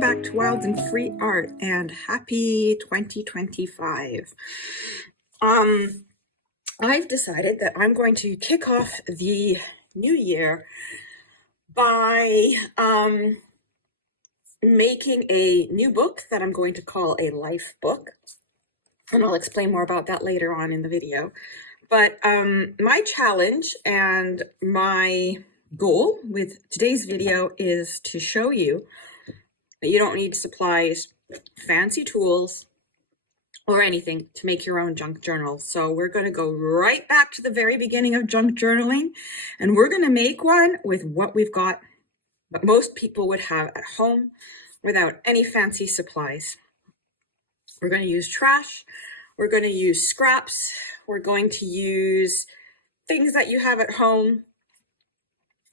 welcome back to Wild and Free Art, and happy 2025. I've decided that I'm going to kick off the new year by making a new book that I'm going to call a life book, and I'll explain more about that later on in the video. But my challenge and my goal with today's video is to show you that you don't need supplies, fancy tools, or anything to make your own junk journal. So we're going to go right back to the very beginning of junk journaling, and we're going to make one with what we've got, what most people would have at home without any fancy supplies. We're going to use trash. We're going to use scraps. We're going to use things that you have at home.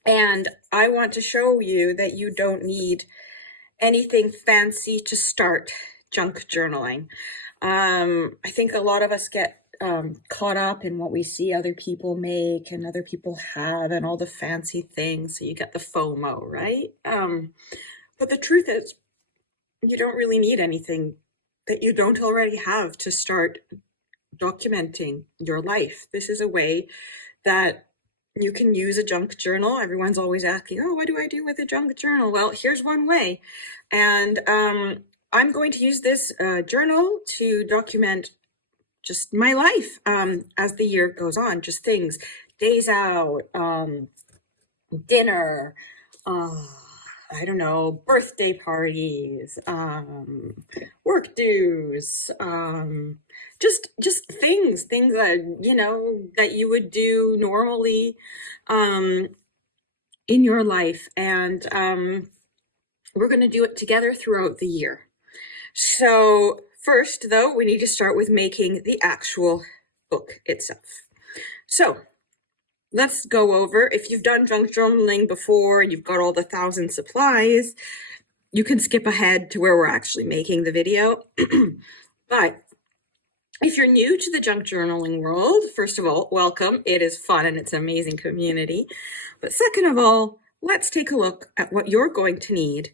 And I want to show you that you don't need anything fancy to start junk journaling. I think a lot of us get caught up in what we see other people make and other people have and all the fancy things. So you get the FOMO, right? But the truth is, you don't really need anything that you don't already have to start documenting your life. This is a way that you can use a junk journal. Everyone's always asking, oh, what do I do with a junk journal? Well, here's one way. And I'm going to use this journal to document just my life as the year goes on. Just things, days out, dinner, I don't know, birthday parties, work dues, just things that, you know, that you would do normally in your life. And we're going to do it together throughout the year. So first, though, we need to start with making the actual book itself. So let's go over, if you've done junk journaling before, you've got all the 1,000 supplies, you can skip ahead to where we're actually making the video. But if you're new to the junk journaling world, first of all, welcome. It is fun and it's an amazing community. But second of all, let's take a look at what you're going to need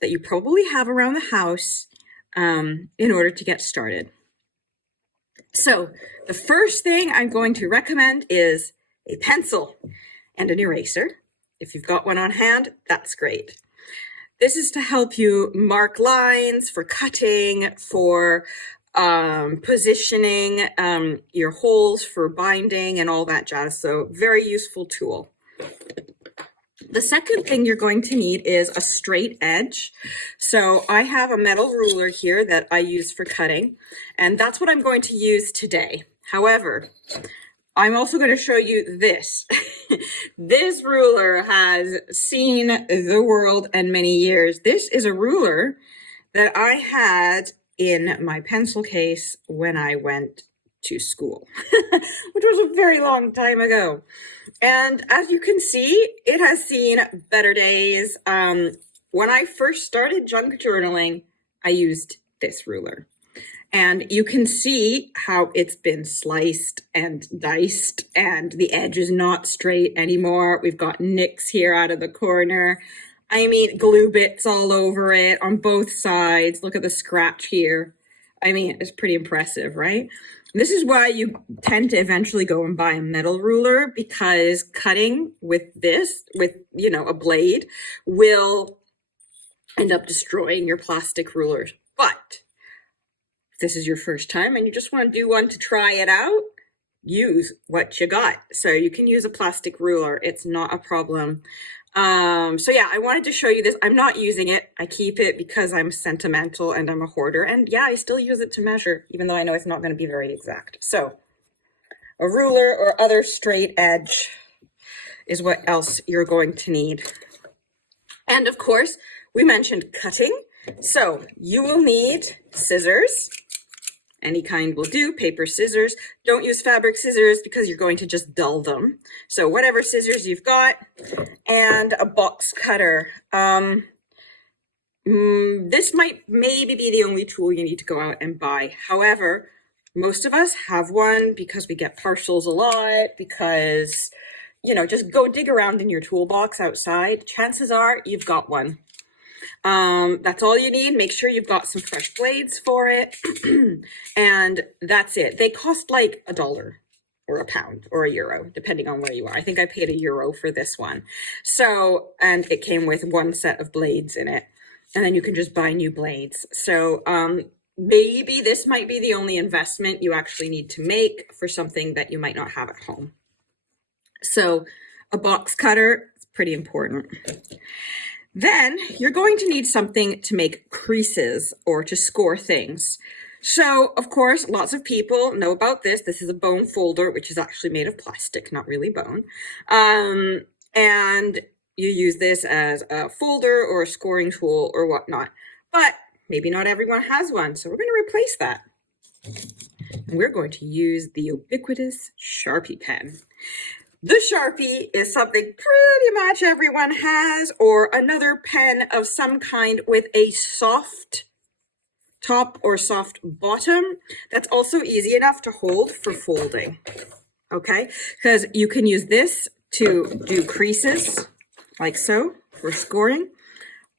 that you probably have around the house in order to get started. So the first thing I'm going to recommend is a pencil and an eraser. If you've got one on hand, that's great. This is to help you mark lines for cutting, for positioning your holes for binding and all that jazz. So very useful tool. The second thing you're going to need is a straight edge. So I have a metal ruler here that I use for cutting, and that's what I'm going to use today. However, I'm also going to show you this. This ruler has seen the world and many years. This is a ruler that I had in my pencil case when I went to school, which was a very long time ago. And as you can see, it has seen better days. When I first started junk journaling, I used this ruler. And you can see how it's been sliced and diced, and the edge is not straight anymore. We've got nicks here out of the corner. I mean, glue bits all over it on both sides. Look at the scratch here. I mean, it's pretty impressive, right? This is why you tend to eventually go and buy a metal ruler, because cutting with this, with, you know, a blade, will end up destroying your plastic rulers. But if this is your first time and you just want to do one to try it out, use what you got. So you can use a plastic ruler. It's not a problem. So yeah, I wanted to show you this. I'm not using it. I keep it because I'm sentimental and I'm a hoarder. And yeah, I still use it to measure, even though I know it's not going to be very exact. So a ruler or other straight edge is what else you're going to need. And of course, we mentioned cutting. So you will need scissors. Any kind will do, paper scissors. Don't use fabric scissors because you're going to just dull them. So whatever scissors you've got, and a box cutter. This might maybe be the only tool you need to go out and buy. However, most of us have one because we get parcels a lot, because, you know, just go dig around in your toolbox outside. Chances are you've got one. That's all you need. Make sure you've got some fresh blades for it. And that's it. They cost like $1 or £1 or €1, depending on where you are. I think I paid €1 for this one. So, and it came with one set of blades in it. And then you can just buy new blades. So, maybe this might be the only investment you actually need to make for something that you might not have at home. So a box cutter is pretty important. Then you're going to need something to make creases or to score things. So, of course, lots of people know about this. This is a bone folder, which is actually made of plastic, not really bone. And you use this as a folder or a scoring tool or whatnot. But maybe not everyone has one, so we're going to replace that. And we're going to use the ubiquitous Sharpie pen. The Sharpie is something pretty much everyone has, or another pen of some kind with a soft top or soft bottom that's also easy enough to hold for folding. Okay, because you can use this to do creases like so for scoring,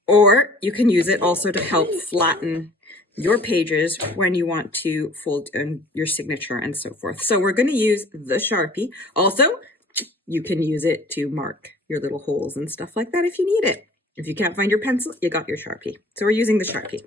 or you can use it also to help flatten your pages when you want to fold in your signature and so forth. So we're going to use the Sharpie. Also, you can use it to mark your little holes and stuff like that if you need it. If you can't find your pencil, you got your Sharpie. So we're using the Sharpie.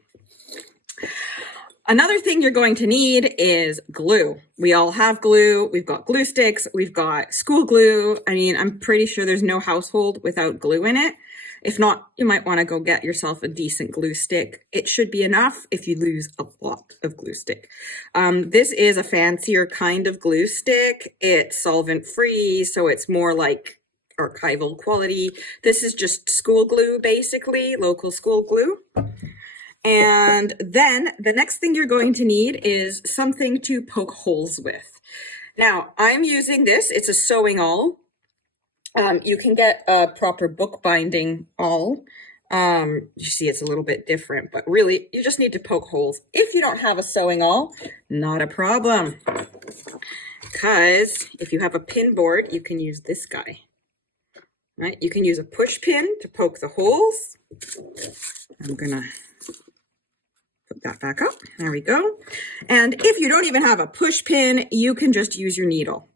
Another thing you're going to need is glue. We all have glue. We've got glue sticks. We've got school glue. I mean, I'm pretty sure there's no household without glue in it. If not, you might want to go get yourself a decent glue stick. It should be enough if you lose a lot of glue stick. This is a fancier kind of glue stick. It's solvent free, so it's more like archival quality. This is just school glue, basically, local school glue. And then the next thing you're going to need is something to poke holes with. Now, I'm using this. It's a sewing awl. You can get a proper bookbinding awl. You see it's a little bit different, but really you just need to poke holes. If you don't have a sewing awl, not a problem. Because if you have a pin board, you can use this guy. Right? You can use a push pin to poke the holes. I'm gonna put that back up. There we go. And if you don't even have a push pin, you can just use your needle,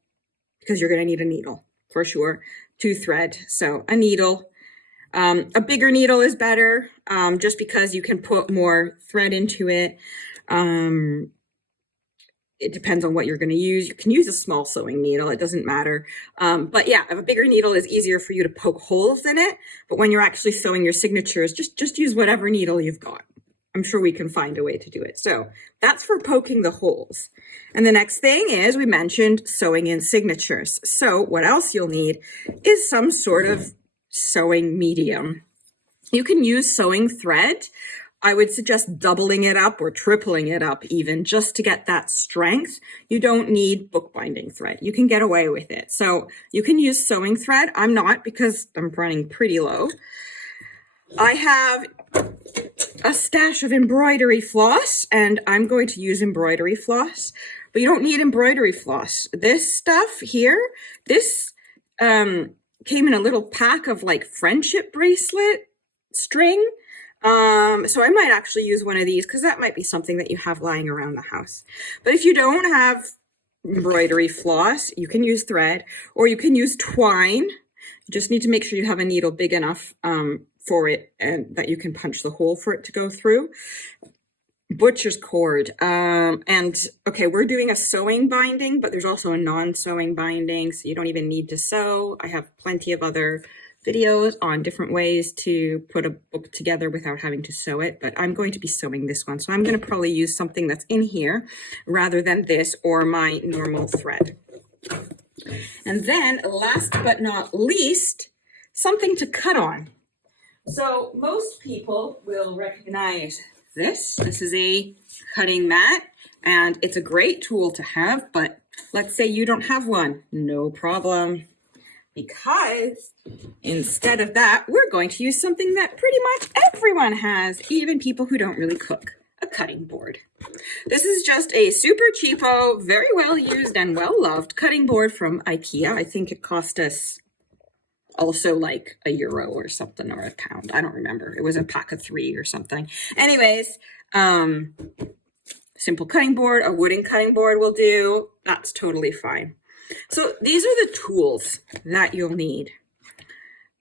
because you're going to need a needle for sure to thread. So a needle, a bigger needle is better, just because you can put more thread into it. It depends on what you're going to use. You can use a small sewing needle. It doesn't matter. But yeah, a bigger needle is easier for you to poke holes in it. But when you're actually sewing your signatures, just use whatever needle you've got. I'm sure we can find a way to do it. So that's for poking the holes. And the next thing is, we mentioned sewing in signatures. So what else you'll need is some sort of sewing medium. You can use sewing thread. I would suggest doubling it up or tripling it up even, just to get that strength. You don't need bookbinding thread. You can get away with it. So you can use sewing thread. I'm not, because I'm running pretty low. I have a stash of embroidery floss, and I'm going to use embroidery floss, but you don't need embroidery floss. This stuff here, this came in a little pack of like friendship bracelet string. So I might actually use one of these, because that might be something that you have lying around the house. But if you don't have embroidery floss, you can use thread, or you can use twine. You just need to make sure you have a needle big enough for it, and that you can punch the hole for it to go through. Butcher's cord. And okay, we're doing a sewing binding, but there's also a non-sewing binding, so you don't even need to sew. I have plenty of other videos on different ways to put a book together without having to sew it, but I'm going to be sewing this one. So I'm going to probably use something that's in here rather than this or my normal thread. And then last but not least, something to cut on. So most people will recognize this. This is a cutting mat, and it's a great tool to have, but let's say you don't have one. No problem. Because instead of that, we're going to use something that pretty much everyone has, even people who don't really cook, a cutting board. This is just a super cheapo, very well used and well loved cutting board from IKEA. I think it cost us also like €1 or something, or a pound. I don't remember. It was a pack of 3 or something. Anyways, simple cutting board, a wooden cutting board will do. That's totally fine. So these are the tools that you'll need.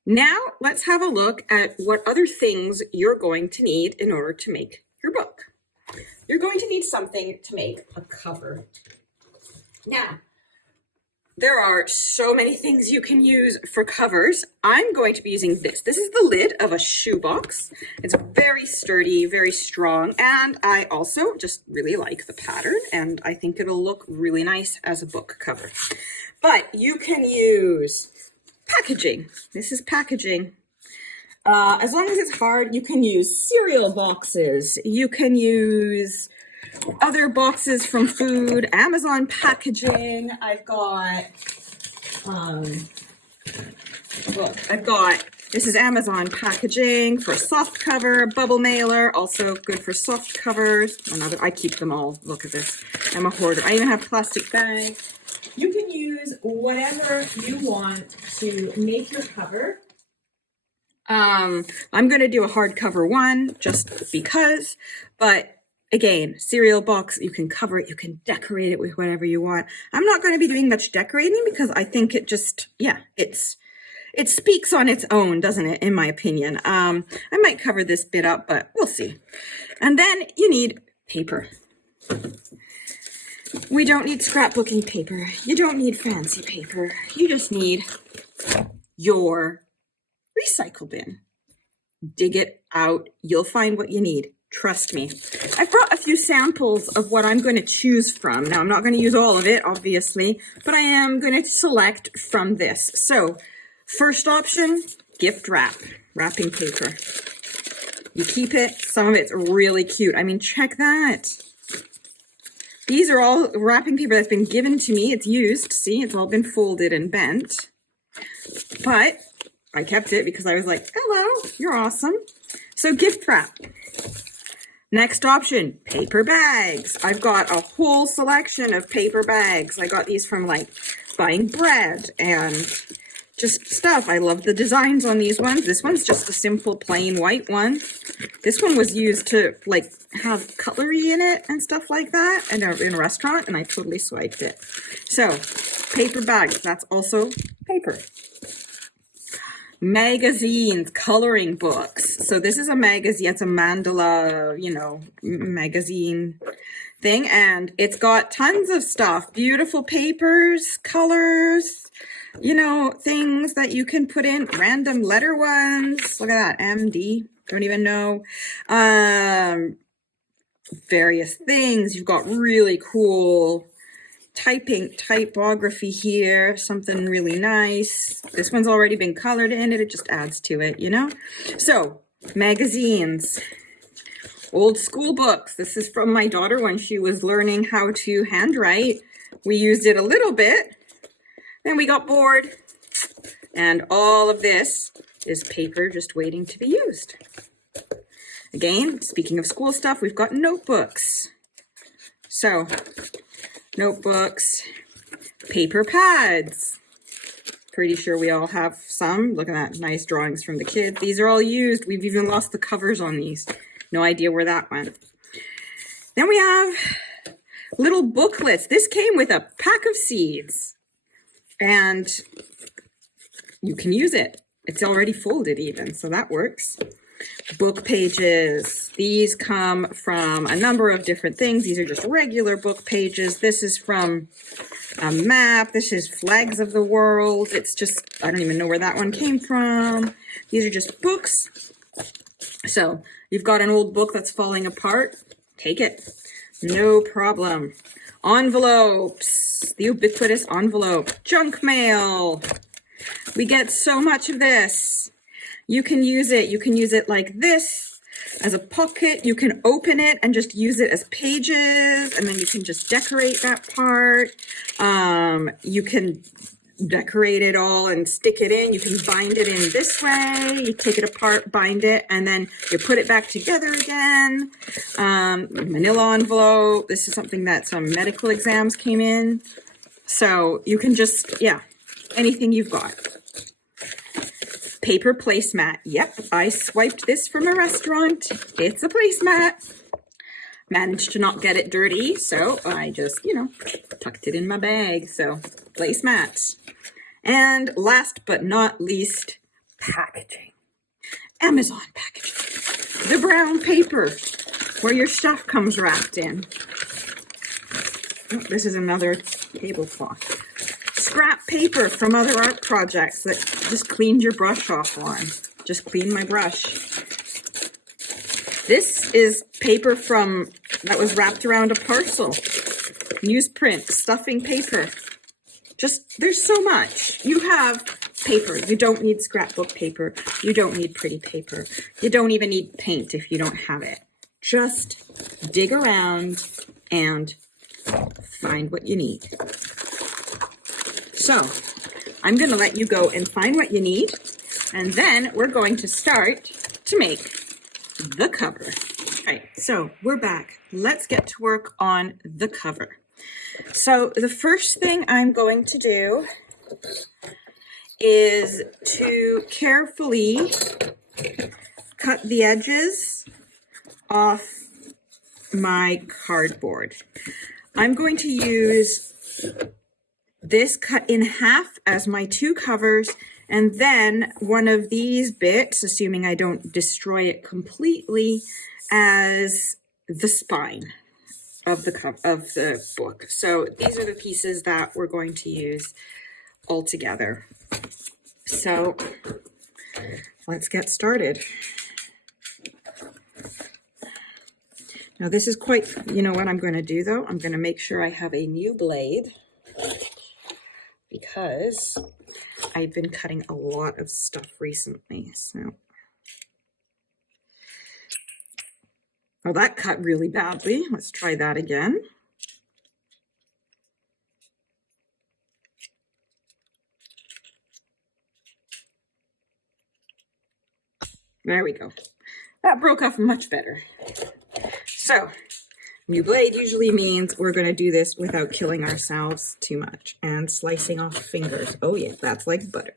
Now let's have a look at what other things you're going to need in order to make your book. You're going to need something to make a cover. Now, there are so many things you can use for covers. I'm going to be using this. This is the lid of a shoebox. It's very sturdy, very strong, and I also just really like the pattern, and I think it'll look really nice as a book cover. But you can use packaging. This is packaging. As long as it's hard, you can use cereal boxes. You can use other boxes from food, Amazon packaging. I've got, this is Amazon packaging for soft cover, bubble mailer, also good for soft covers. I keep them all. Look at this. I'm a hoarder. I even have plastic bags. You can use whatever you want to make your cover. I'm going to do a hardcover one just because, but again, cereal box, you can cover it, you can decorate it with whatever you want. I'm not going to be doing much decorating because I think it just, it speaks on its own, doesn't it, in my opinion. I might cover this bit up, but we'll see. And then you need paper. We don't need scrapbooking paper. You don't need fancy paper. You just need your recycle bin. Dig it out. You'll find what you need. Trust me. I've brought a few samples of what I'm going to choose from. Now, I'm not going to use all of it, obviously, but I am going to select from this. So, first option, gift wrap, wrapping paper. You keep it. Some of it's really cute. I mean, check that. These are all wrapping paper that's been given to me. It's used. See, it's all been folded and bent. But I kept it because I was like, hello, you're awesome. So gift wrap. Next option, paper bags. I've got a whole selection of paper bags. I got these from like buying bread and just stuff. I love the designs on these ones. This one's just a simple plain white one. This one was used to like have cutlery in it and stuff like that in a restaurant, and I totally swiped it. So paper bags, that's also paper. Magazines, coloring books. So this is a magazine. It's a mandala, magazine thing. And it's got tons of stuff. Beautiful papers, colors, things that you can put in. Random letter ones. Look at that. MD. Don't even know. Various things. You've got really cool typography here, something really nice. This one's already been colored in it. It just adds to it, So, magazines, old school books. This is from my daughter when she was learning how to handwrite. We used it a little bit, then we got bored, and all of this is paper just waiting to be used. Again, speaking of school stuff, we've got notebooks. So, notebooks, paper pads. Pretty sure we all have some. Look at that, nice drawings from the kids. These are all used. We've even lost the covers on these. No idea where that went. Then we have little booklets. This came with a pack of seeds. And you can use it. It's already folded even, so that works. Book pages. These come from a number of different things. These are just regular book pages. This is from a map. This is flags of the world. It's just, I don't even know where that one came from. These are just books. So you've got an old book that's falling apart. Take it. No problem. Envelopes. The ubiquitous envelope. Junk mail. We get so much of this. You can use it. You can use it like this as a pocket. You can open it and just use it as pages, and then you can just decorate that part. You can decorate it all and stick it in. You can bind it in this way. You take it apart, bind it, and then you put it back together again. Manila envelope. This is something that some medical exams came in. So you can just, anything you've got. paper placemat. Yep, I swiped this from a restaurant. It's a placemat. Managed to not get it dirty, so I just, you know, tucked it in my bag. So, placemats. And last but not least, packaging. Amazon packaging. The brown paper where your stuff comes wrapped in. Oh, this is another tablecloth. Scrap paper from other art projects that just cleaned your brush off on. Just clean my brush. This is paper that was wrapped around a parcel. Newsprint, stuffing paper. There's so much. You have paper. You don't need scrapbook paper. You don't need pretty paper. You don't even need paint if you don't have it. Just dig around and find what you need. So I'm going to let you go and find what you need, and then we're going to start to make the cover. All right, so we're back. Let's get to work on the cover. So the first thing I'm going to do is to carefully cut the edges off my cardboard. I'm going to use this cut in half as my two covers, and then one of these bits, assuming I don't destroy it completely, as the spine of the book. So these are the pieces that we're going to use all together. So let's get started. Now this is quite, you know what I'm going to do though? I'm going to make sure I have a new blade, because I've been cutting a lot of stuff recently. So, well, that cut really badly. Let's try that again. There we go. That broke off much better. So, new blade usually means we're going to do this without killing ourselves too much and slicing off fingers. Oh yeah, that's like butter.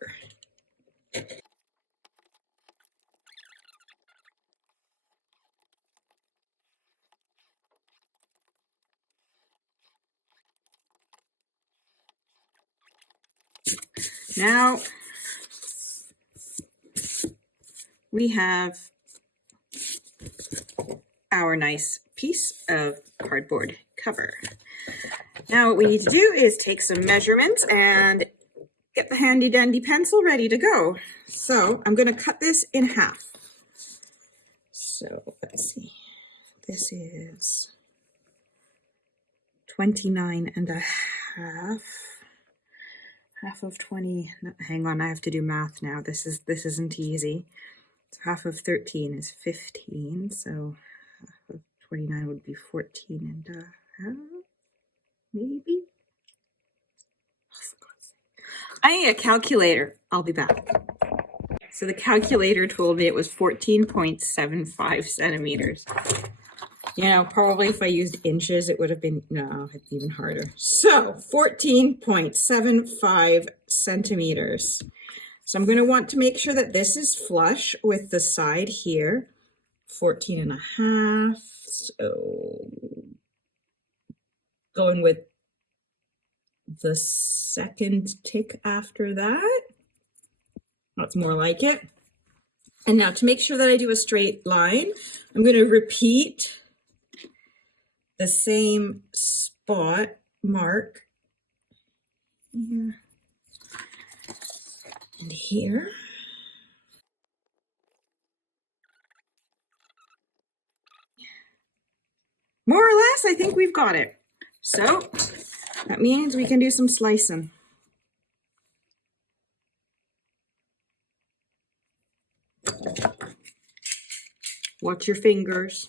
Now we have our nice piece of cardboard cover. Now what we need to do is take some measurements and get the handy dandy pencil ready to go. So I'm going to cut this in half. So let's see. This is 29 and a half. Half of 20. Hang on, I have to do math now. This isn't easy. So half of 13 is 15. So half of 29 would be 14 and a half, maybe? I need a calculator. I'll be back. So the calculator told me it was 14.75 centimeters. You know, probably if I used inches, it would have been, no, it's even harder. So 14.75 centimeters. So I'm going to want to make sure that this is flush with the side here. 14 and a half. So going with the second tick after that. That's more like it. And now to make sure that I do a straight line, I'm going to repeat the same spot mark here and here. More or less, I think we've got it. So that means we can do some slicing. Watch your fingers.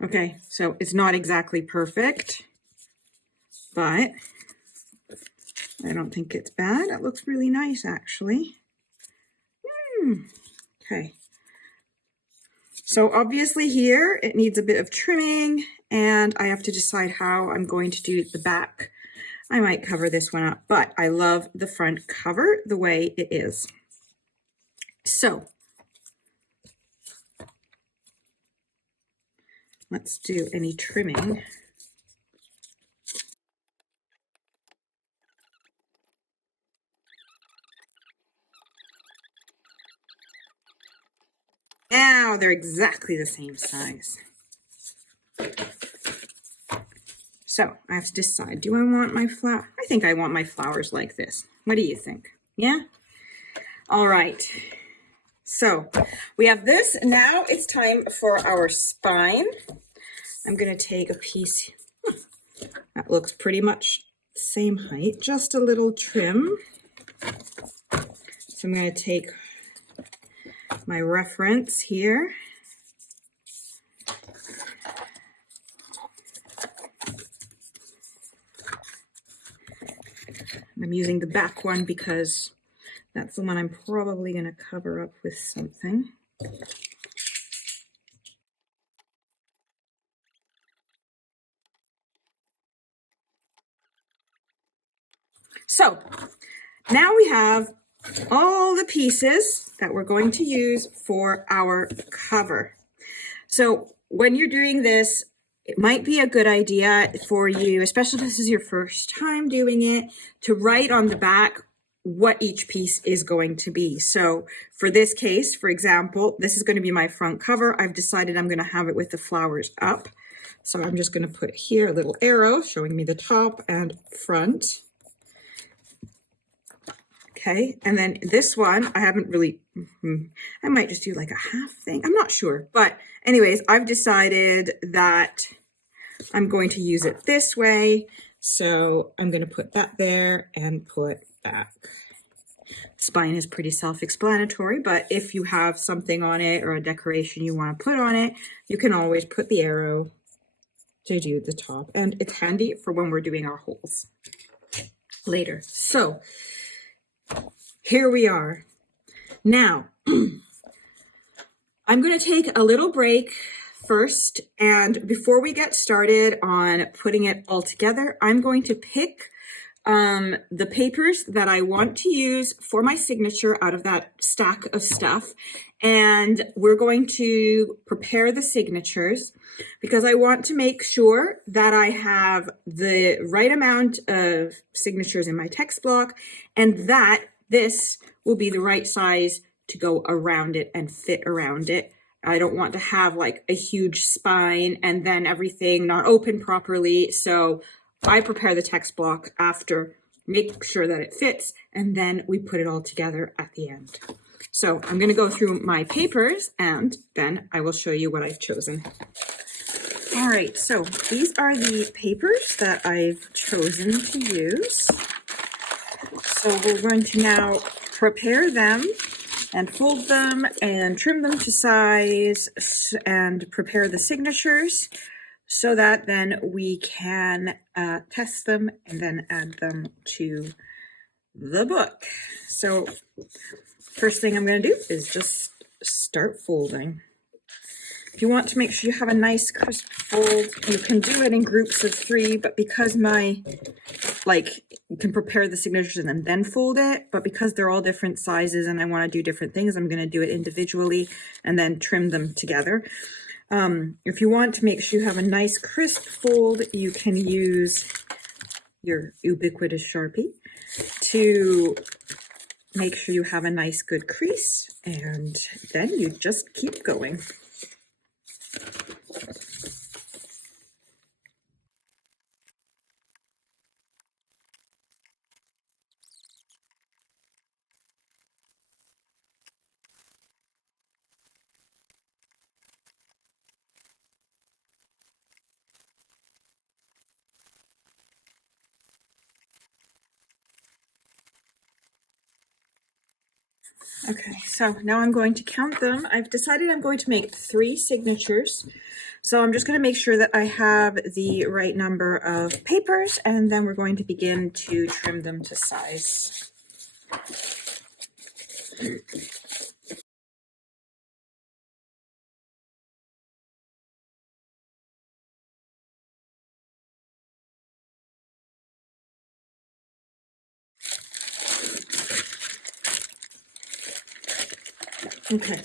Okay, so it's not exactly perfect, but I don't think it's bad. It looks really nice, actually. Okay. So obviously here, it needs a bit of trimming, and I have to decide how I'm going to do the back I might cover this one up, but I love the front cover the way it is. So let's do any trimming. Now they're exactly the same size. So I have to decide, do I want my flower? I think I want my flowers like this. What do you think? Yeah? All right. So we have this. Now it's time for our spine. I'm going to take a piece that looks pretty much the same height, just a little trim. So I'm going to take my reference here. I'm using the back one because that's the one I'm probably going to cover up with something. So now we have all the pieces that we're going to use for our cover. So when you're doing this, it might be a good idea for you, especially if this is your first time doing it, to write on the back what each piece is going to be. So for this case, for example, this is going to be my front cover. I've decided I'm going to have it with the flowers up. So I'm just going to put here a little arrow showing me the top and front. Okay, and then this one, I haven't really, I might just do like a half thing. I'm not sure. But anyways, I've decided that I'm going to use it this way. So I'm going to put that there and put that. Spine is pretty self-explanatory, but if you have something on it or a decoration you want to put on it, you can always put the arrow to do the top. And it's handy for when we're doing our holes later. So here we are. Now, I'm going to take a little break first, and before we get started on putting it all together, I'm going to pick the papers that I want to use for my signature out of that stack of stuff, and we're going to prepare the signatures because I want to make sure that I have the right amount of signatures in my text block and that this will be the right size to go around it and fit around it. I don't want to have like a huge spine and then everything not open properly. So I prepare the text block after, make sure that it fits, and then we put it all together at the end. So I'm going to go through my papers and then I will show you what I've chosen. All right, so these are the papers that I've chosen to use. So we're going to now prepare them and fold them and trim them to size and prepare the signatures so that then we can test them and then add them to the book. So first thing I'm going to do is just start folding. If you want to make sure you have a nice crisp fold, you can do it in groups of 3, but because you can prepare the signatures and then fold it, but because they're all different sizes and I want to do different things, I'm going to do it individually and then trim them together. If you want to make sure you have a nice crisp fold, you can use your ubiquitous Sharpie to make sure you have a nice good crease, and then you just keep going. Okay, so now I'm going to count them. I've decided I'm going to make 3 signatures. So I'm just going to make sure that I have the right number of papers, and then we're going to begin to trim them to size. Okay,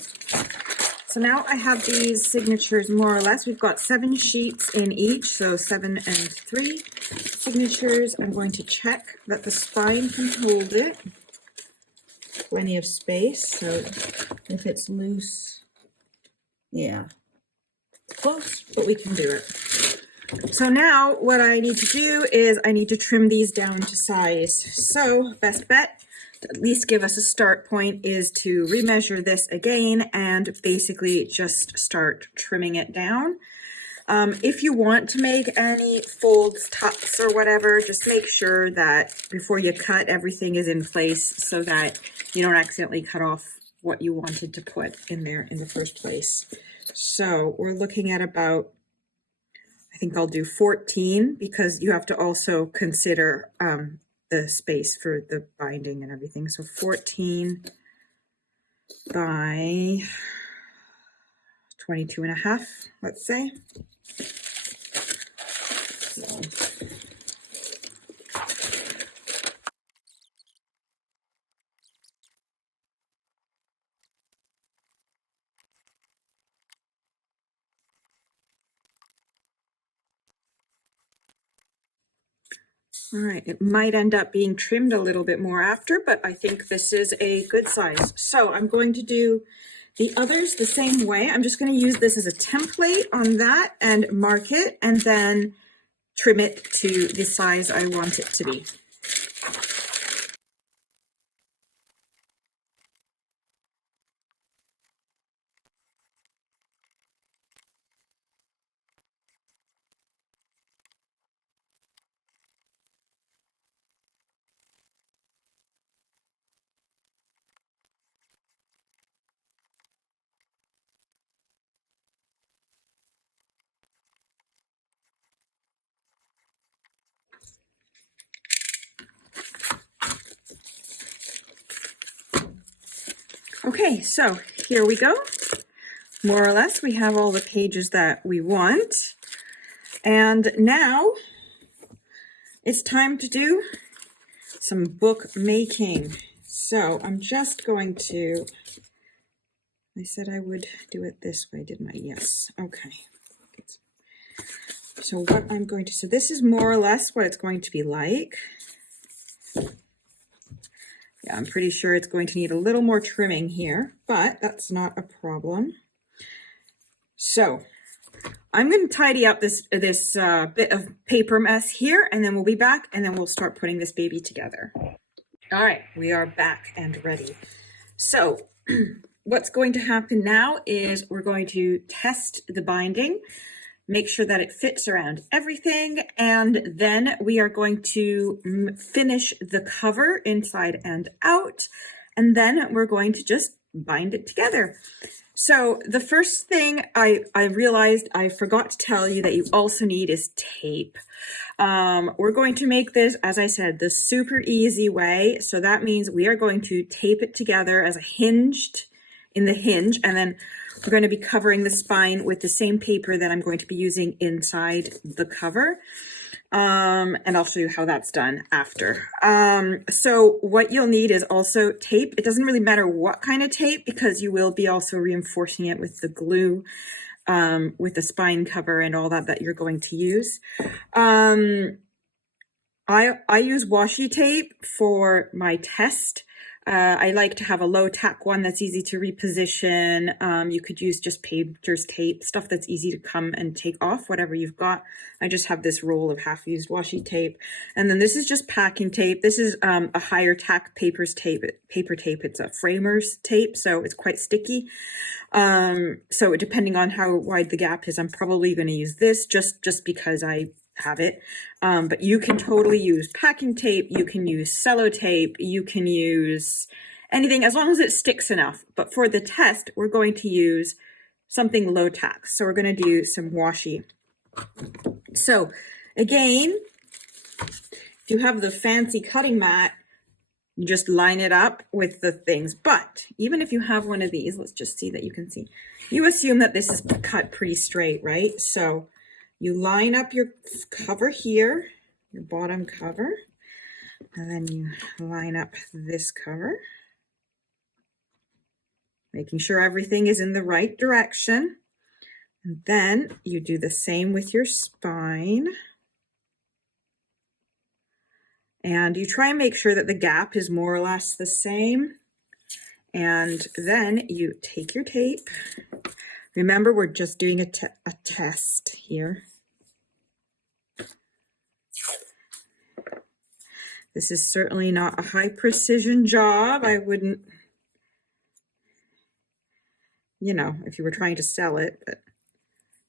so now I have these signatures more or less. We've got 7 sheets in each, so 7 and 3 signatures. I'm going to check that the spine can hold it. Plenty of space, so if it's loose, yeah, close, but we can do it. So now what I need to do is I need to trim these down to size. So best bet, to at least give us a start point, is to remeasure this again and basically just start trimming it down. If you want to make any folds, tucks, or whatever, just make sure that before you cut, everything is in place so that you don't accidentally cut off what you wanted to put in there in the first place. So we're looking at about, I think I'll do 14, because you have to also consider the space for the binding and everything. So 14 by 22 and a half, let's say. So. All right, it might end up being trimmed a little bit more after, but I think this is a good size. So I'm going to do the others the same way. I'm just going to use this as a template on that and mark it, and then trim it to the size I want it to be. Okay, so here we go. More or less, we have all the pages that we want. And now it's time to do some bookmaking. So I'm just going to, I said I would do it this way, didn't I? Yes, okay. So what I'm going to, so this is more or less what it's going to be like. Yeah, I'm pretty sure it's going to need a little more trimming here, but that's not a problem. So I'm going to tidy up this bit of paper mess here, and then we'll be back, and then we'll start putting this baby together. All right, we are back and ready. So what's going to happen now is we're going to test the binding, make sure that it fits around everything, and then we are going to finish the cover inside and out, and then we're going to just bind it together. So the first thing I realized I forgot to tell you that you also need is tape. We're going to make this, as I said, the super easy way. So that means we are going to tape it together as a hinged in the hinge, and then we're going to be covering the spine with the same paper that I'm going to be using inside the cover. And I'll show you how that's done after. So what you'll need is also tape. It doesn't really matter what kind of tape, because you will be also reinforcing it with the glue, with the spine cover and all that you're going to use. I use washi tape for my test. I like to have a low tack one that's easy to reposition. You could use just painter's tape, stuff that's easy to come and take off, whatever you've got. I just have this roll of half-used washi tape. And then this is just packing tape. This is a higher tack paper tape. It's a framer's tape, so it's quite sticky. So depending on how wide the gap is, I'm probably going to use this just because I have it. But you can totally use packing tape, you can use sellotape, you can use anything as long as it sticks enough. But for the test, we're going to use something low tack. So we're going to do some washi. So again, if you have the fancy cutting mat, you just line it up with the things. But even if you have one of these, let's just see that you can see. You assume that this is cut pretty straight, right? So you line up your cover here, your bottom cover, and then you line up this cover. making sure everything is in the right direction. And then you do the same with your spine. And you try and make sure that the gap is more or less the same. And then you take your tape. Remember, we're just doing a test here. This is certainly not a high precision job. I wouldn't, you know, if you were trying to sell it, but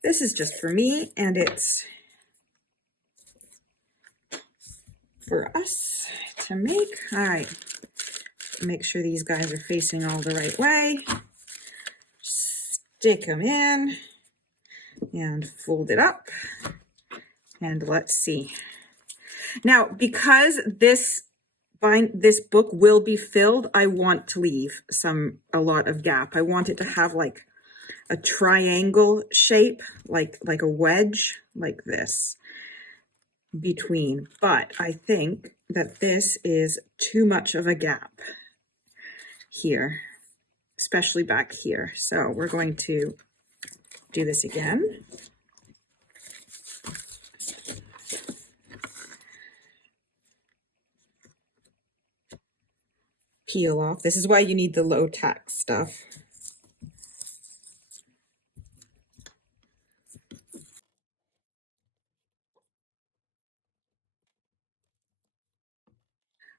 this is just for me, and it's for us to make. All right, make sure these guys are facing all the right way. Stick them in and fold it up, and let's see. Now, because this book will be filled, I want to leave a lot of gap. I want it to have like a triangle shape, like a wedge, like this between. But I think that this is too much of a gap here, especially back here. So we're going to do this again. Peel off. This is why you need the low tack stuff.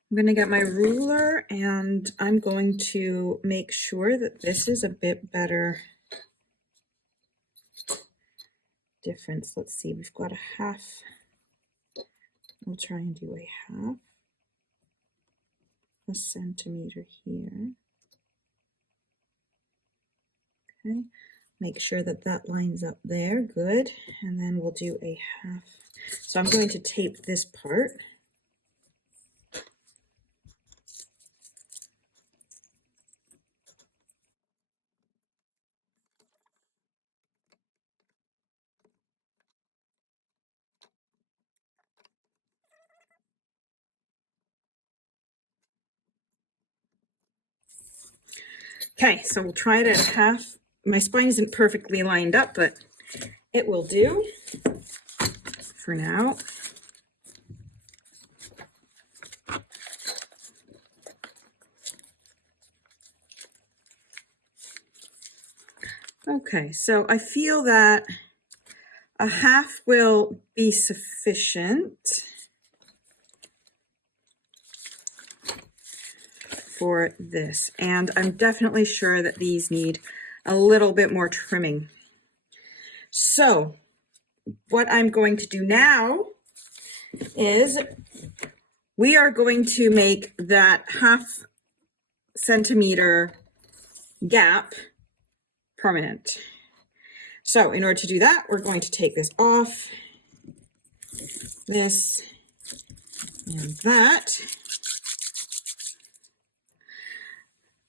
I'm going to get my ruler, and I'm going to make sure that this is a bit better difference. Let's see, we've got a half. We'll try and do a half a centimeter here. Okay, make sure that that lines up there. Good. And then we'll do a half. So I'm going to tape this part. Okay, so we'll try it at half. My spine isn't perfectly lined up, but it will do for now. Okay, so I feel that a half will be sufficient for this. And I'm definitely sure that these need a little bit more trimming. So what I'm going to do now is we are going to make that half centimeter gap permanent. So in order to do that, we're going to take this off, this and that.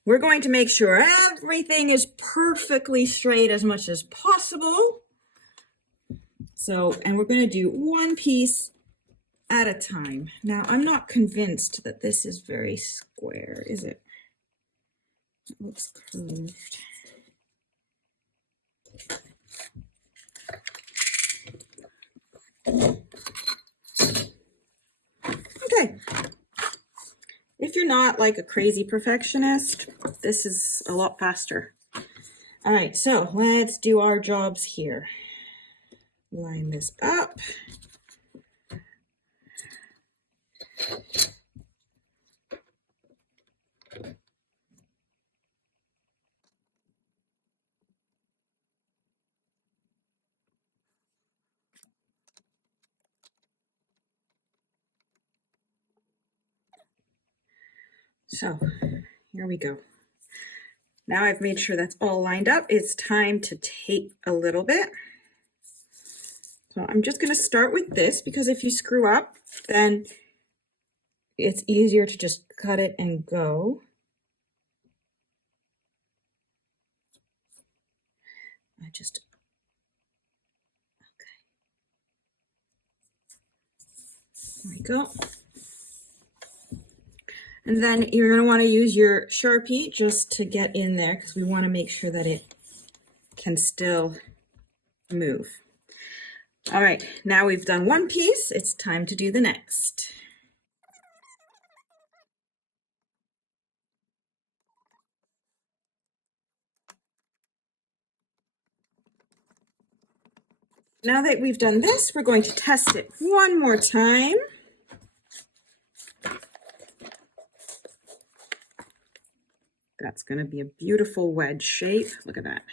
We're going to make sure everything is perfectly straight as much as possible. So, and we're going to do one piece at a time. Now, I'm not convinced that this is very square, is it? It looks curved. Okay. If you're not like a crazy perfectionist, this is a lot faster. All right, so let's do our jobs here. Line this up. So here we go. Now I've made sure that's all lined up. It's time to tape a little bit. So I'm just going to start with this because if you screw up, then it's easier to just cut it and go. Okay. There we go. And then you're going to want to use your Sharpie just to get in there because we want to make sure that it can still move. All right, now we've done one piece, it's time to do the next. Now that we've done this, we're going to test it one more time. That's going to be a beautiful wedge shape. Look at that.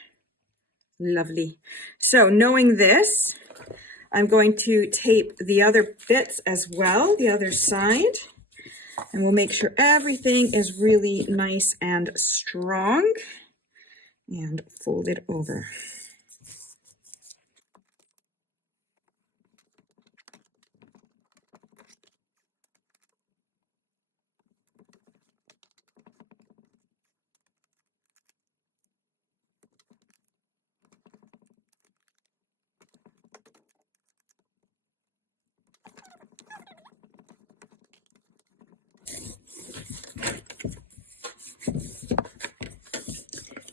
Lovely. So knowing this, I'm going to tape the other bits as well, the other side, and we'll make sure everything is really nice and strong, and fold it over.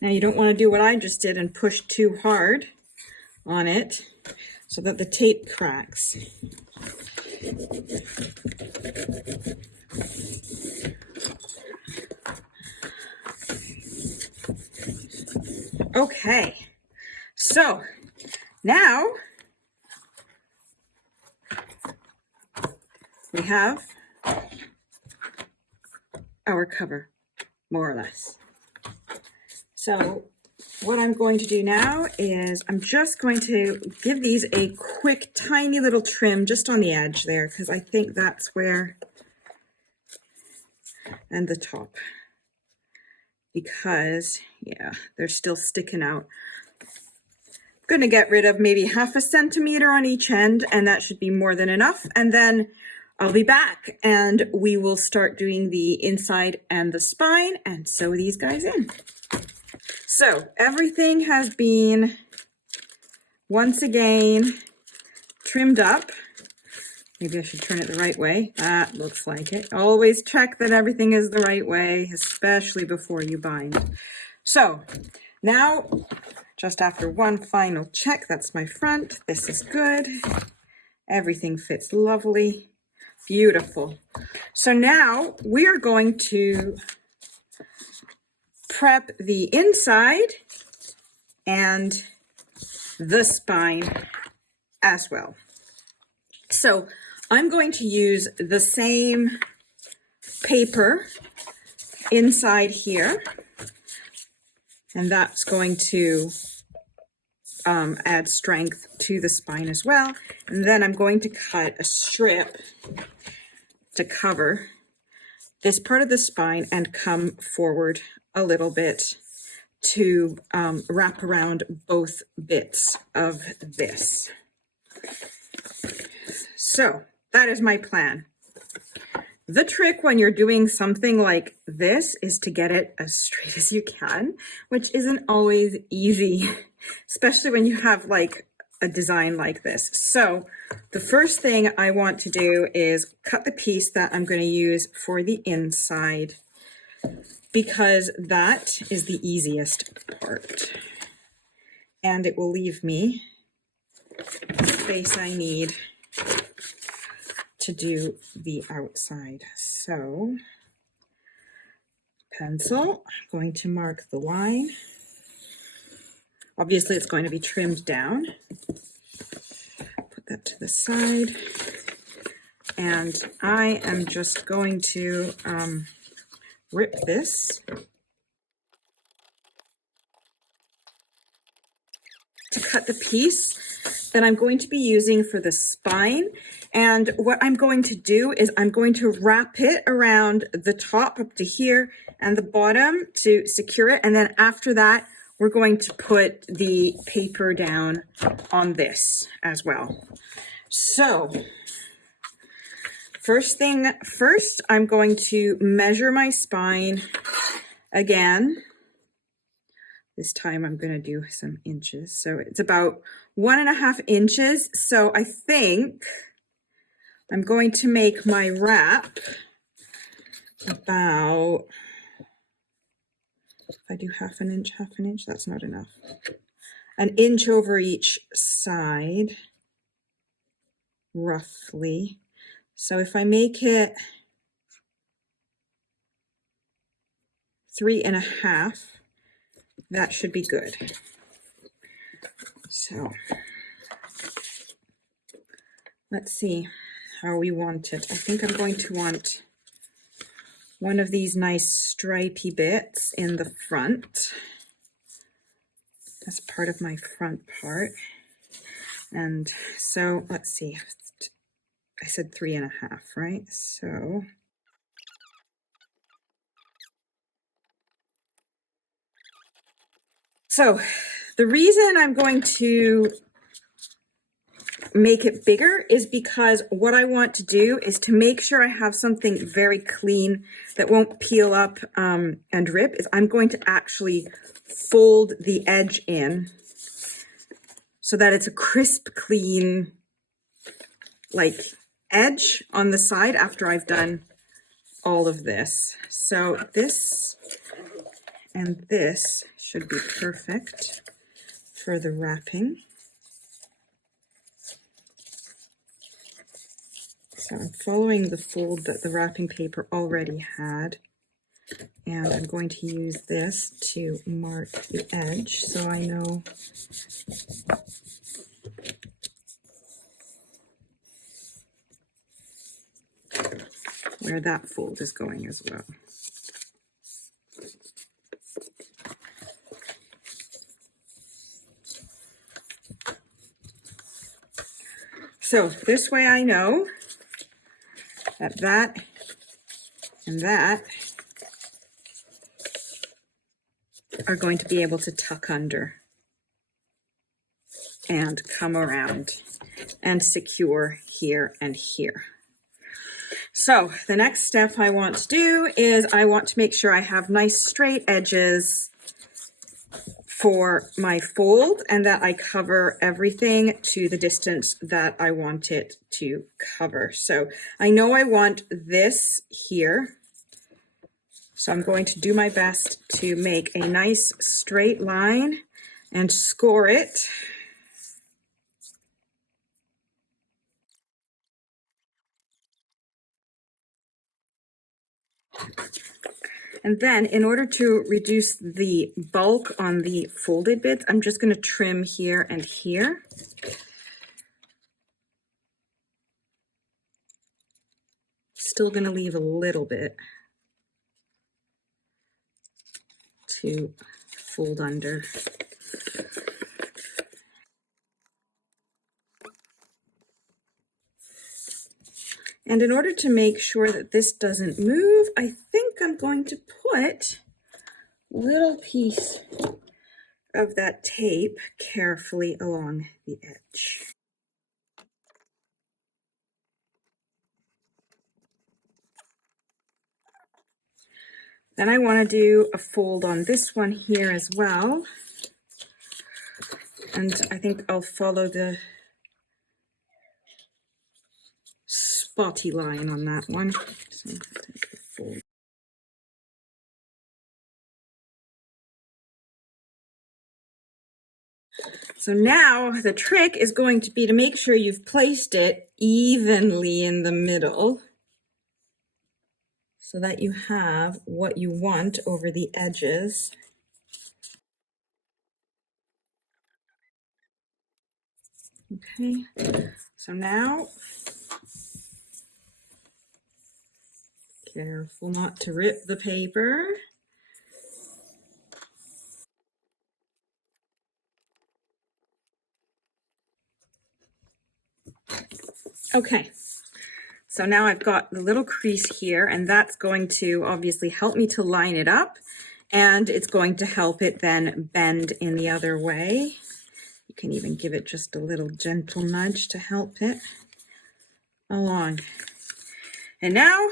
Now you don't want to do what I just did and push too hard on it so that the tape cracks. Okay, so now we have our cover, more or less. So what I'm going to do now is I'm just going to give these a quick, tiny little trim just on the edge there, because I think that's where, and the top, because, yeah, they're still sticking out. I'm going to get rid of maybe 1/2 centimeter on each end, and that should be more than enough. And then I'll be back, and we will start doing the inside and the spine and sew these guys in. So everything has been, once again, trimmed up. Maybe I should turn it the right way. That looks like it. Always check that everything is the right way, especially before you bind. So now, just after one final check, that's my front. This is good. Everything fits lovely. Beautiful. So now we are going to prep the inside and the spine as well. So I'm going to use the same paper inside here, and that's going to add strength to the spine as well. And then I'm going to cut a strip to cover this part of the spine and come forward a little bit to wrap around both bits of this. So that is my plan. The trick when you're doing something like this is to get it as straight as you can, which isn't always easy, especially when you have like a design like this. So the first thing I want to do is cut the piece that I'm going to use for the inside, because that is the easiest part. And it will leave me the space I need to do the outside. So pencil, I'm going to mark the line. Obviously it's going to be trimmed down. Put that to the side. And I am just going to rip this to cut the piece that I'm going to be using for the spine. And what I'm going to do is I'm going to wrap it around the top up to here and the bottom to secure it. And then after that, we're going to put the paper down on this as well. So first thing first, I'm going to measure my spine again. This time I'm going to do some inches. So it's about 1.5 inches. So I think I'm going to make my wrap about, if I do half an inch, that's not enough. An inch over each side, roughly. So if I make it 3.5, that should be good. So let's see how we want it. I think I'm going to want one of these nice stripy bits in the front. That's part of my front part. And so let's see, I said 3.5, right? So the reason I'm going to make it bigger is because what I want to do is to make sure I have something very clean that won't peel up and rip, is I'm going to actually fold the edge in so that it's a crisp, clean, like, edge on the side after I've done all of this. So this and this should be perfect for the wrapping. So I'm following the fold that the wrapping paper already had, and I'm going to use this to mark the edge so I know where that fold is going as well. So this way I know that that and that are going to be able to tuck under and come around and secure here and here. So the next step I want to do is I want to make sure I have nice straight edges for my fold and that I cover everything to the distance that I want it to cover. So I know I want this here. So I'm going to do my best to make a nice straight line and score it. And then in order to reduce the bulk on the folded bits, I'm just going to trim here and here. Still going to leave a little bit to fold under. And in order to make sure that this doesn't move, I think I'm going to put a little piece of that tape carefully along the edge. Then I want to do a fold on this one here as well. And I think I'll follow the spotty line on that one. So take the fold. So now the trick is going to be to make sure you've placed it evenly in the middle so that you have what you want over the edges. Okay, so now, careful not to rip the paper. Okay, so now I've got the little crease here, and that's going to obviously help me to line it up, and it's going to help it then bend in the other way. You can even give it just a little gentle nudge to help it along. And now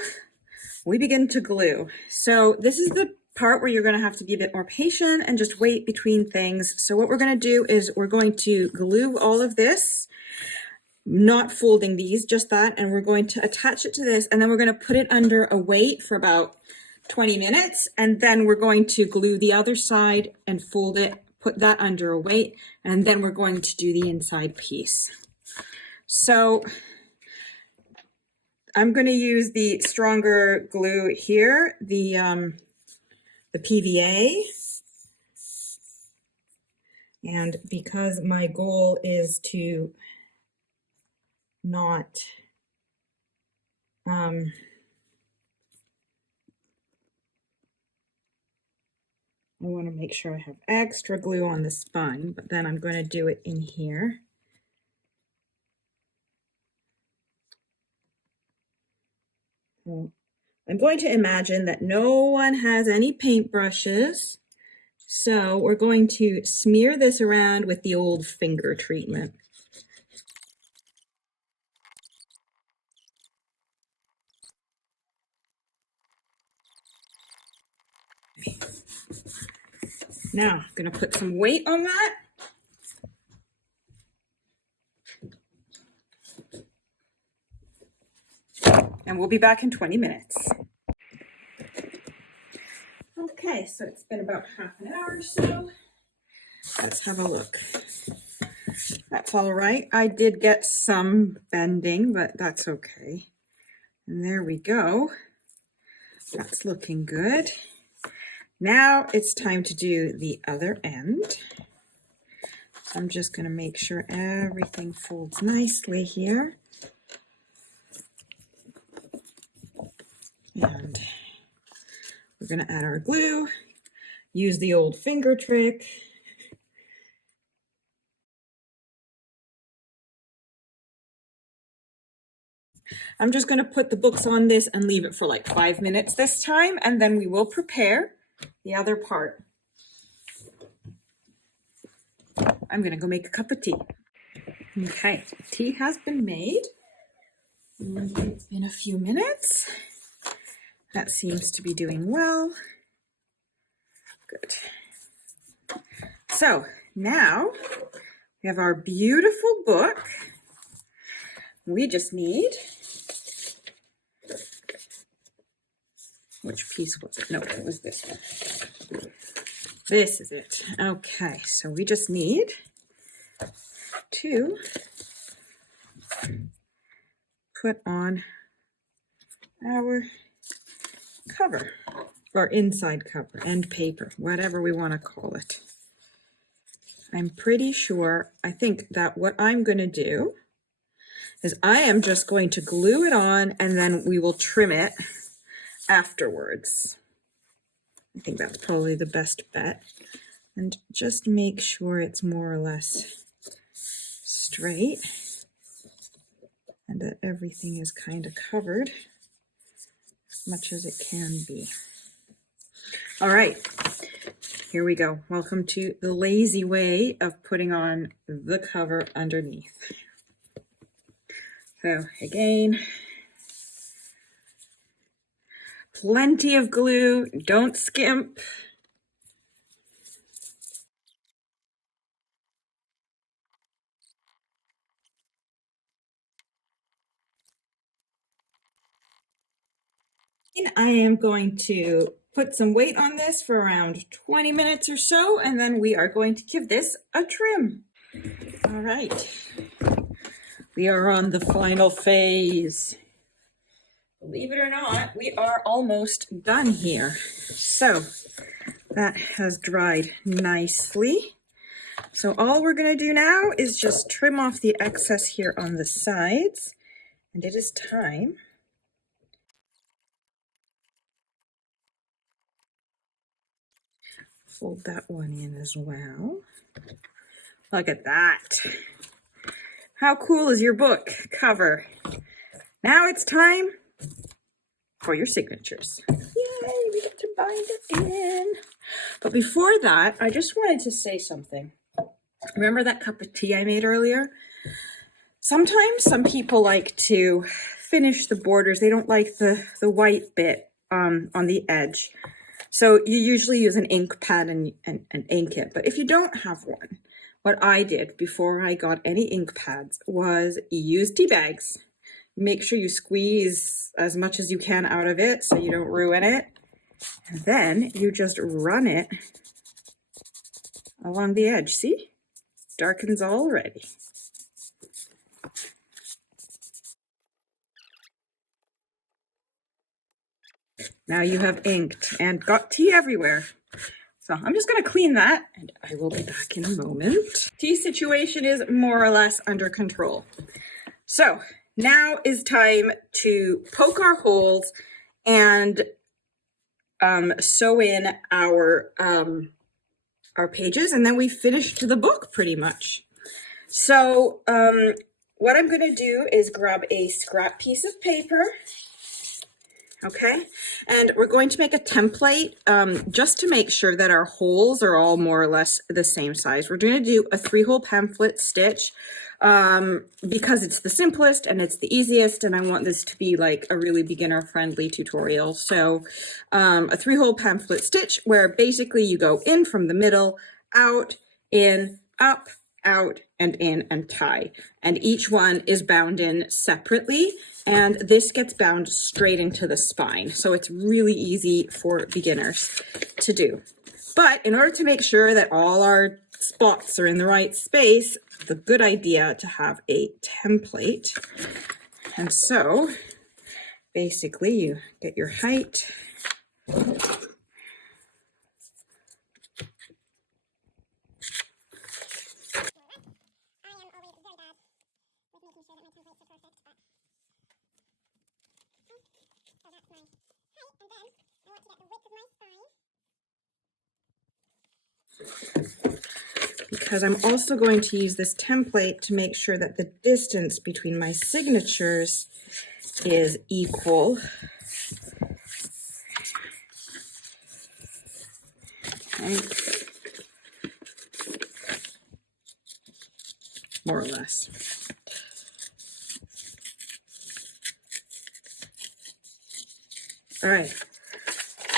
we begin to glue. So this is the part where you're going to have to be a bit more patient and just wait between things. So what we're going to do is we're going to glue all of this. not folding these, just that, and we're going to attach it to this, and then we're going to put it under a weight for about 20 minutes, and then we're going to glue the other side and fold it, put that under a weight, and then we're going to do the inside piece. So I'm going to use the stronger glue here, the PVA, and because my goal is to not I want to make sure I have extra glue on the spine, but then I'm going to do it in here. So I'm going to imagine that no one has any paintbrushes, so we're going to smear this around with the old finger treatment. Now, I'm going to put some weight on that. And we'll be back in 20 minutes. Okay, so it's been about half an hour or so. Let's have a look. That's all right. I did get some bending, but that's okay. And there we go. That's looking good. Now it's time to do the other end. So I'm just going to make sure everything folds nicely here. And we're going to add our glue, use the old finger trick. I'm just going to put the books on this and leave it for like 5 minutes this time, and then we will prepare the other part. I'm going to go make a cup of tea. Okay, tea has been made. It's been a few minutes. That seems to be doing well. Good. So now we have our beautiful book. We just need, which piece was it? No, it was this one. This is it. Okay, so we just need to put on our cover, or inside cover, end paper, whatever we want to call it. I'm pretty sure, I think that what I'm going to do is I am just going to glue it on, and then we will trim it afterwards. I think that's probably the best bet. And just make sure it's more or less straight and that everything is kind of covered as much as it can be. All right, here we go. Welcome to the lazy way of putting on the cover underneath. So again, plenty of glue, don't skimp. And I am going to put some weight on this for around 20 minutes or so, and then we are going to give this a trim. All right, we are on the final phase. Believe it or not, we are almost done here. So that has dried nicely. So all we're going to do now is just trim off the excess here on the sides, and it is time . Fold that one in as well. Look at that. How cool is your book cover? Now it's time for your signatures. Yay, we get to bind it in. But before that, I just wanted to say something. Remember that cup of tea I made earlier? Sometimes some people like to finish the borders. They don't like the white bit on the edge. So you usually use an ink pad and ink it. But if you don't have one, what I did before I got any ink pads was use tea bags. Make sure you squeeze as much as you can out of it so you don't ruin it. And then you just run it along the edge. See? Darkens already. Now you have inked and got tea everywhere. So I'm just going to clean that and I will be back in a moment. Tea situation is more or less under control. So now is time to poke our holes and sew in our pages, and then we finished the book pretty much. So what I'm going to do is grab a scrap piece of paper. Okay, and we're going to make a template just to make sure that our holes are all more or less the same size. We're going to do a 3-hole pamphlet stitch because it's the simplest and it's the easiest, and I want this to be like a really beginner friendly tutorial. So a 3-hole pamphlet stitch where basically you go in from the middle, out, in, up, out, and in, and tie. And each one is bound in separately, and this gets bound straight into the spine. So it's really easy for beginners to do. But in order to make sure that all our spots are in the right space, it's a good idea to have a template. And so basically you get your height, because I'm also going to use this template to make sure that the distance between my signatures is equal. Okay. More or less. All right.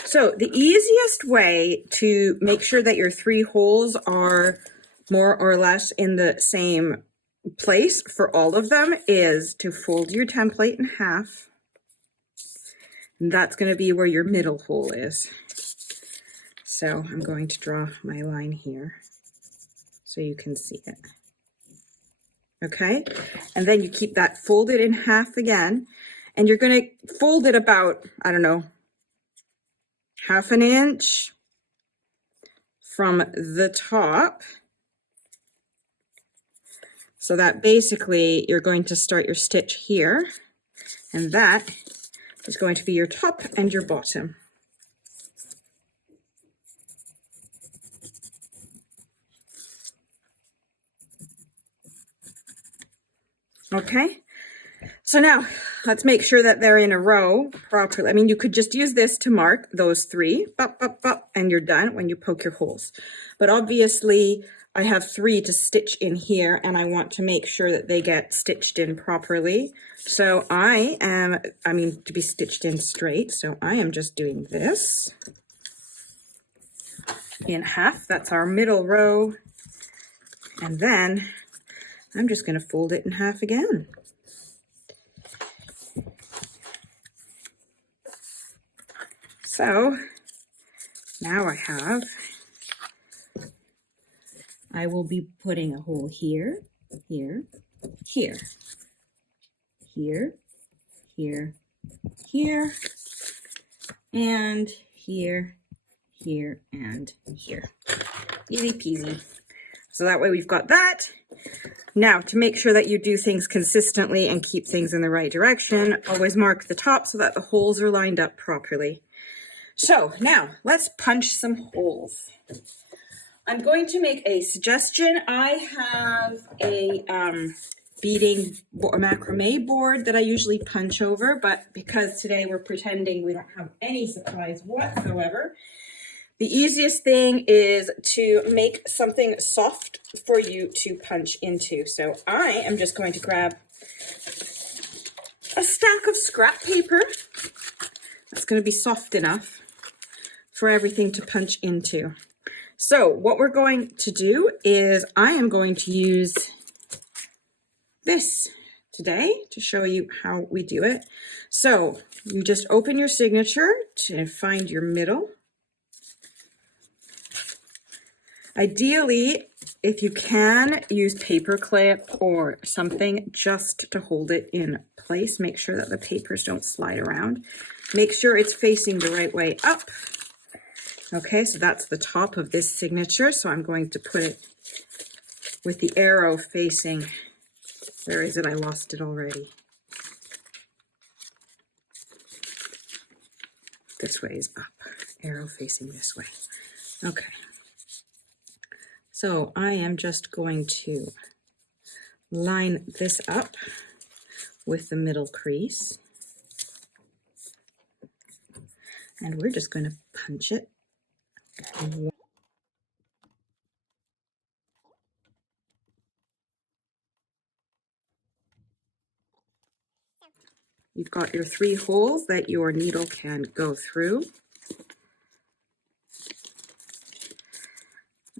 So the easiest way to make sure that your 3 holes are more or less in the same place for all of them is to fold your template in half. And that's going to be where your middle hole is. So I'm going to draw my line here so you can see it. Okay, and then you keep that folded in half again, and you're going to fold it about, I don't know, 1/2 inch from the top. So that basically you're going to start your stitch here, and that is going to be your top and your bottom. Okay, so now let's make sure that they're in a row properly. I mean, you could just use this to mark those 3, and you're done when you poke your holes. But obviously I have 3 to stitch in here, and I want to make sure that they get stitched in properly. So to be stitched in straight. So I am just doing this in half. That's our middle row. And then I'm just going to fold it in half again. So now I will be putting a hole here, here, here, here, here, here, and here, here, and here. Easy peasy. So that way we've got that. Now, to make sure that you do things consistently and keep things in the right direction, always mark the top so that the holes are lined up properly. So now let's punch some holes. I'm going to make a suggestion. I have a beading macrame board that I usually punch over, but because today we're pretending we don't have any supplies whatsoever, the easiest thing is to make something soft for you to punch into. So I am just going to grab a stack of scrap paper. That's going to be soft enough for everything to punch into. So what we're going to do is I am going to use this today to show you how we do it. So you just open your signature to find your middle. Ideally, if you can, use paper clip or something just to hold it in place. Make sure that the papers don't slide around. Make sure it's facing the right way up. Okay, so that's the top of this signature. So I'm going to put it with the arrow facing, where is it? I lost it already. This way is up, arrow facing this way. Okay. So I am just going to line this up with the middle crease. And we're just going to punch it. You've got your 3 holes that your needle can go through.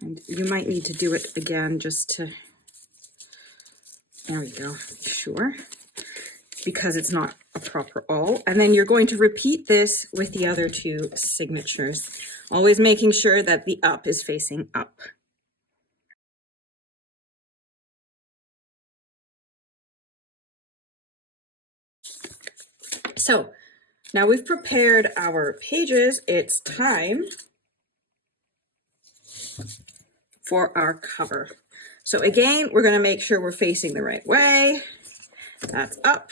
And you might need to do it again just to, there we go, be sure, because it's not a proper O. And then you're going to repeat this with the other 2 signatures, always making sure that the up is facing up. So now we've prepared our pages, it's time for our cover. So again, we're going to make sure we're facing the right way. That's up.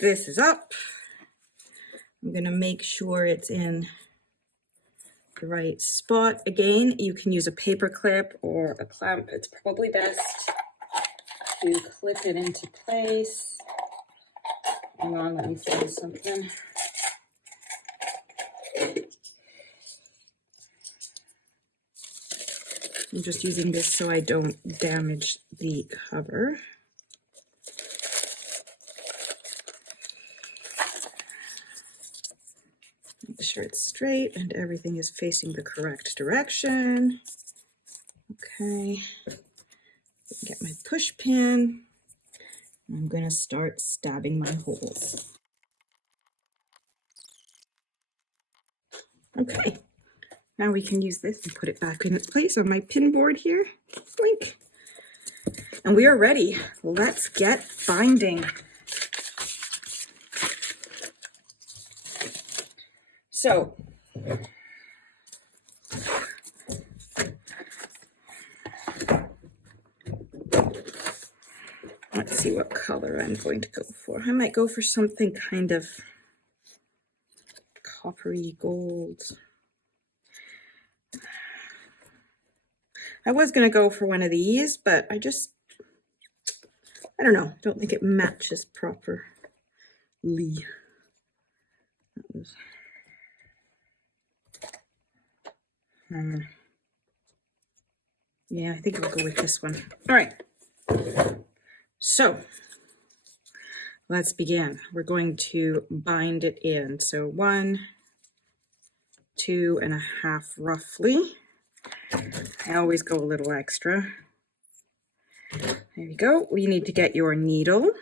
This is up. I'm going to make sure it's in the right spot. Again, you can use a paper clip or a clamp. It's probably best to clip it into place. Hang on, let me find something. I'm just using this so I don't damage the cover. Make sure it's straight and everything is facing the correct direction. Okay, get my push pin. I'm going to start stabbing my holes. Okay, now we can use this and put it back in its place on my pin board here. Blink. And we are ready. Let's get binding. So, let's see what color I'm going to go for. I might go for something kind of coppery gold. I was going to go for one of these, but I don't know. Don't think it matches properly. Yeah, I think I'll go with this one. All right. So let's begin. We're going to bind it in. So 1, 2.5 roughly. I always go a little extra. There you go. You need to get your needle.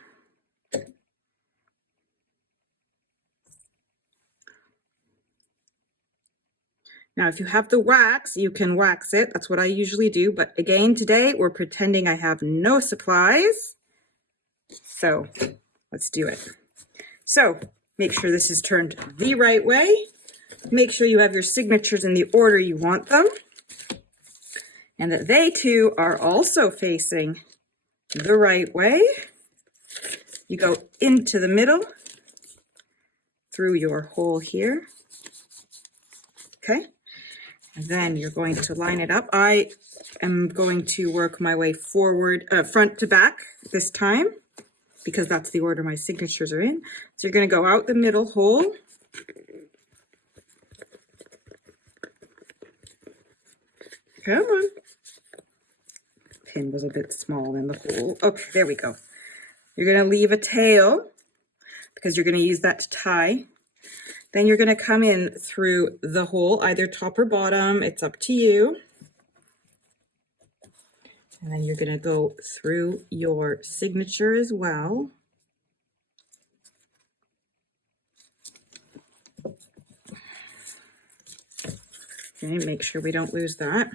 Now, if you have the wax, you can wax it. That's what I usually do. But again, today we're pretending I have no supplies. So let's do it. So make sure this is turned the right way. Make sure you have your signatures in the order you want them. And that they too are also facing the right way. You go into the middle through your hole here. Okay. And then you're going to line it up. I am going to work my way forward, front to back this time, because that's the order my signatures are in. So you're going to go out the middle hole. Come on. Pin was a bit small in the hole. Okay, there we go. You're going to leave a tail because you're going to use that to tie. Then you're going to come in through the hole, either top or bottom. It's up to you. And then you're going to go through your signature as well. Okay, make sure we don't lose that.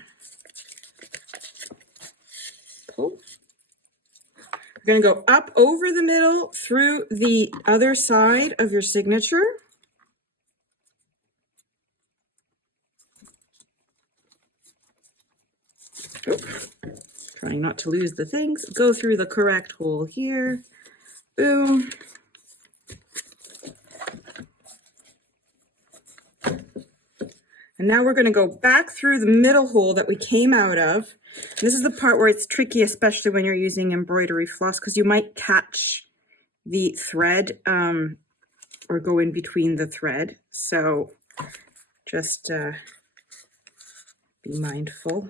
Pull. You're going to go up over the middle through the other side of your signature. Oh, trying not to lose the things. Go through the correct hole here. Boom. And now we're going to go back through the middle hole that we came out of. This is the part where it's tricky, especially when you're using embroidery floss, because you might catch the thread or go in between the thread. So just be mindful.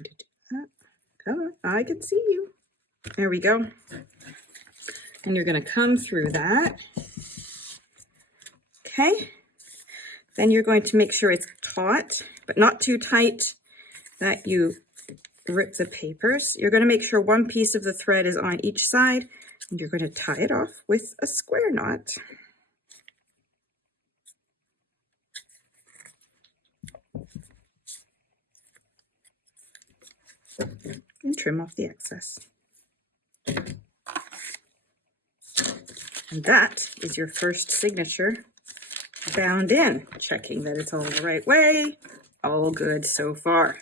Okay. To do that. Come on, I can see you. There we go. And you're going to come through that. Okay. Then you're going to make sure it's taut, but not too tight that you rip the papers. You're going to make sure one piece of the thread is on each side, and you're going to tie it off with a square knot. And trim off the excess. And that is your first signature bound in, checking that it's all the right way. All good so far.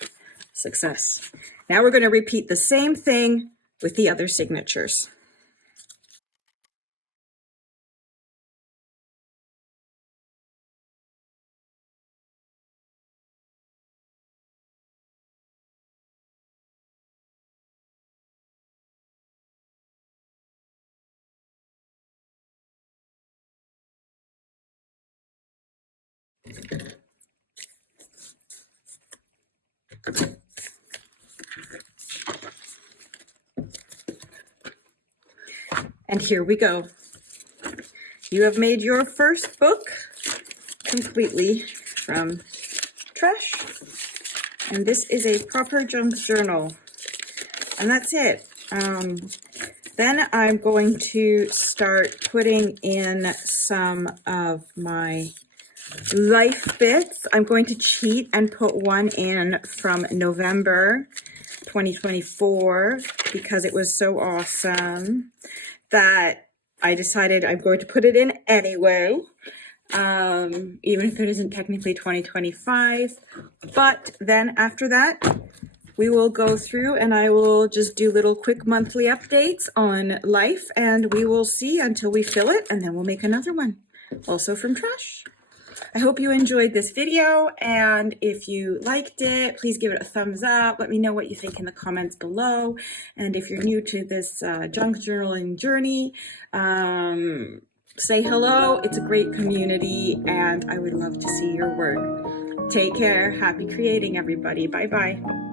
Success. Now we're going to repeat the same thing with the other signatures. And here we go. You have made your first book completely from trash. And this is a proper junk journal. And that's it. Then I'm going to start putting in some of my life bits. I'm going to cheat and put one in from November 2024 because it was so awesome that I decided I'm going to put it in anyway, even if it isn't technically 2025. But then after that, we will go through and I will just do little quick monthly updates on life, and we will see until we fill it, and then we'll make another one, also from trash. I hope you enjoyed this video, and if you liked it, please give it a thumbs up. Let me know what you think in the comments below. And if you're new to this junk journaling journey, say hello. It's a great community, and I would love to see your work. Take care. Happy creating, everybody. Bye-bye.